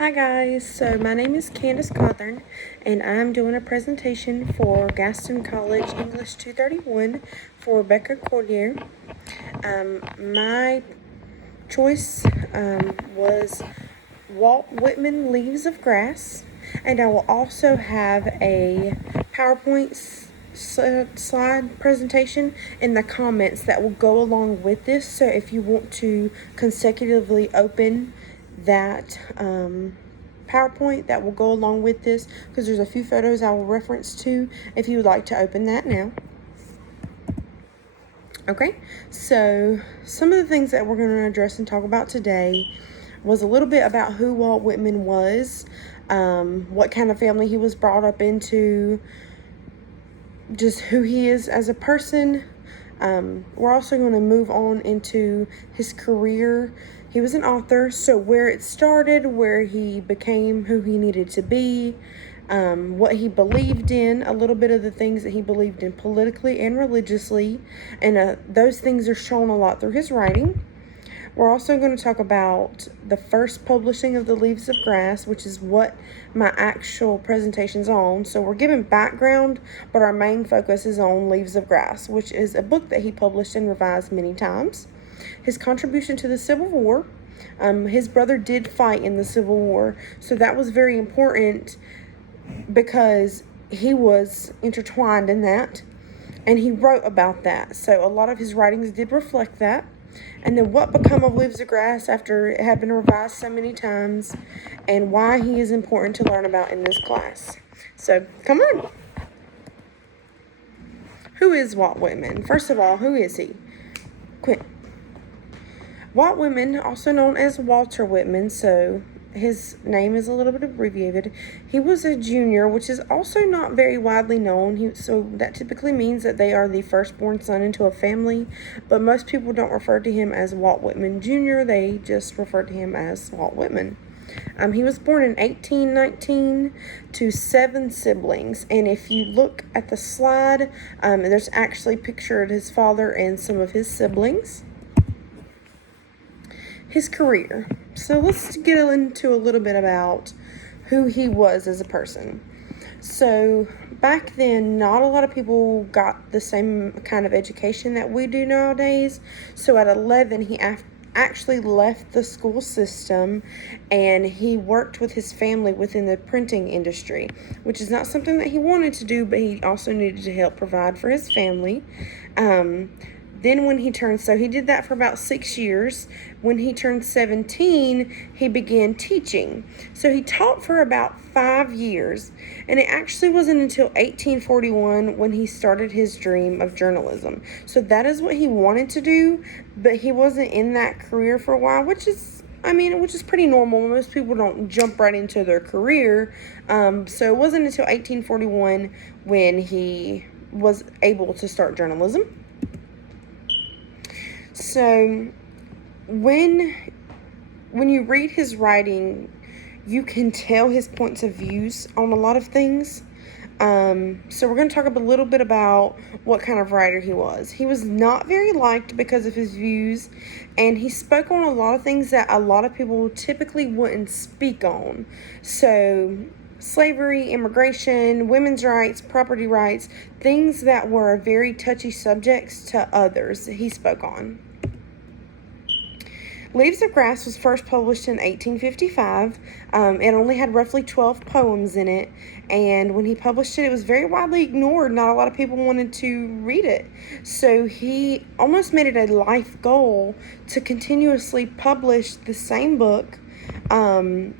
Hi guys, so my name is Candace Cawthorn and I'm doing a presentation for Gaston College English 231 for Rebecca Cordier. My choice was Walt Whitman Leaves of Grass, and I will also have a PowerPoint slide presentation in the comments that will go along with this. So if you want to consecutively open that PowerPoint that will go along with this, because there's a few photos I will reference to if you would like to open that now. Okay, so some of the things that we're going to address and talk about today was a little bit about who Walt Whitman was, what kind of family he was brought up into, just who he is as a person. We're also going to move on into his career. He was an author, so where it started, where he became who he needed to be, what he believed in, a little bit of the things that he believed in politically and religiously, and those things are shown a lot through his writing. We're also going to talk about the first publishing of the Leaves of Grass, which is what my actual presentation's on. So we're giving background, but our main focus is on Leaves of Grass, which is a book that he published and revised many times. His contribution to the Civil War. His brother did fight in the Civil War, so that was very important because he was intertwined in that, and he wrote about that. So a lot of his writings did reflect that. And then what become of Leaves of Grass after it had been revised so many times, and why he is important to learn about in this class. So come on. Who is Walt Whitman? First of all, who is he? Quit. Walt Whitman, also known as Walter Whitman, so his name is a little bit abbreviated. He was a junior, which is also not very widely known. So that typically means that they are the firstborn son into a family, but most people don't refer to him as Walt Whitman Jr. They just refer to him as Walt Whitman. He was born in 1819 to 7 siblings, and if you look at the slide, there's actually pictured his father and some of his siblings. His career. So let's get into a little bit about who he was as a person. So back then, not a lot of people got the same kind of education that we do nowadays. So at 11, he actually left the school system and he worked with his family within the printing industry, which is not something that he wanted to do, but he also needed to help provide for his family. Then when he turned, so he did that for about 6 years. When he turned 17, he began teaching. So he taught for about 5 years. And it actually wasn't until 1841 when he started his dream of journalism. So that is what he wanted to do, but he wasn't in that career for a while, which is pretty normal. Most people don't jump right into their career. So it wasn't until 1841 when he was able to start journalism. So when you read his writing, you can tell his points of views on a lot of things. So we're going to talk a little bit about what kind of writer he was. He was not very liked because of his views, and he spoke on a lot of things that a lot of people typically wouldn't speak on. So slavery, immigration, women's rights, property rights, things that were very touchy subjects to others he spoke on. Leaves of Grass was first published in 1855. It only had roughly 12 poems in it, and when he published it, it was very widely ignored. Not a lot of people wanted to read it. So he almost made it a life goal to continuously publish the same book, and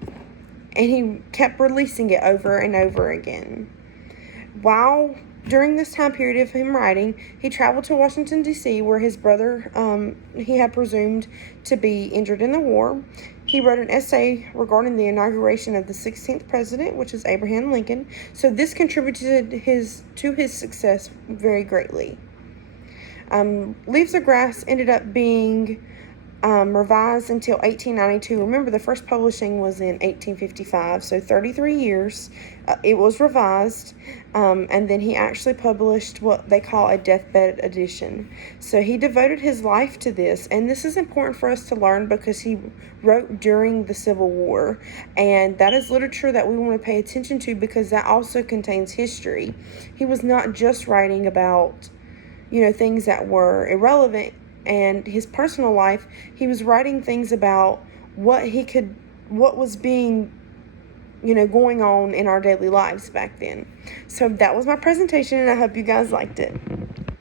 he kept releasing it over and over again. During this time period of him writing, he traveled to Washington, D.C., where his brother, he had presumed to be injured in the war. He wrote an essay regarding the inauguration of the 16th president, which is Abraham Lincoln. So this contributed to his success very greatly. Leaves of Grass ended up being revised until 1892. Remember, the first publishing was in 1855, so 33 years. It was revised, and then he actually published what they call a deathbed edition. So he devoted his life to this, and this is important for us to learn because he wrote during the Civil War, and that is literature that we want to pay attention to because that also contains history. He was not just writing about, things that were irrelevant and his personal life. He was writing things about what was being, going on in our daily lives back then. So that was my presentation, and I hope you guys liked it.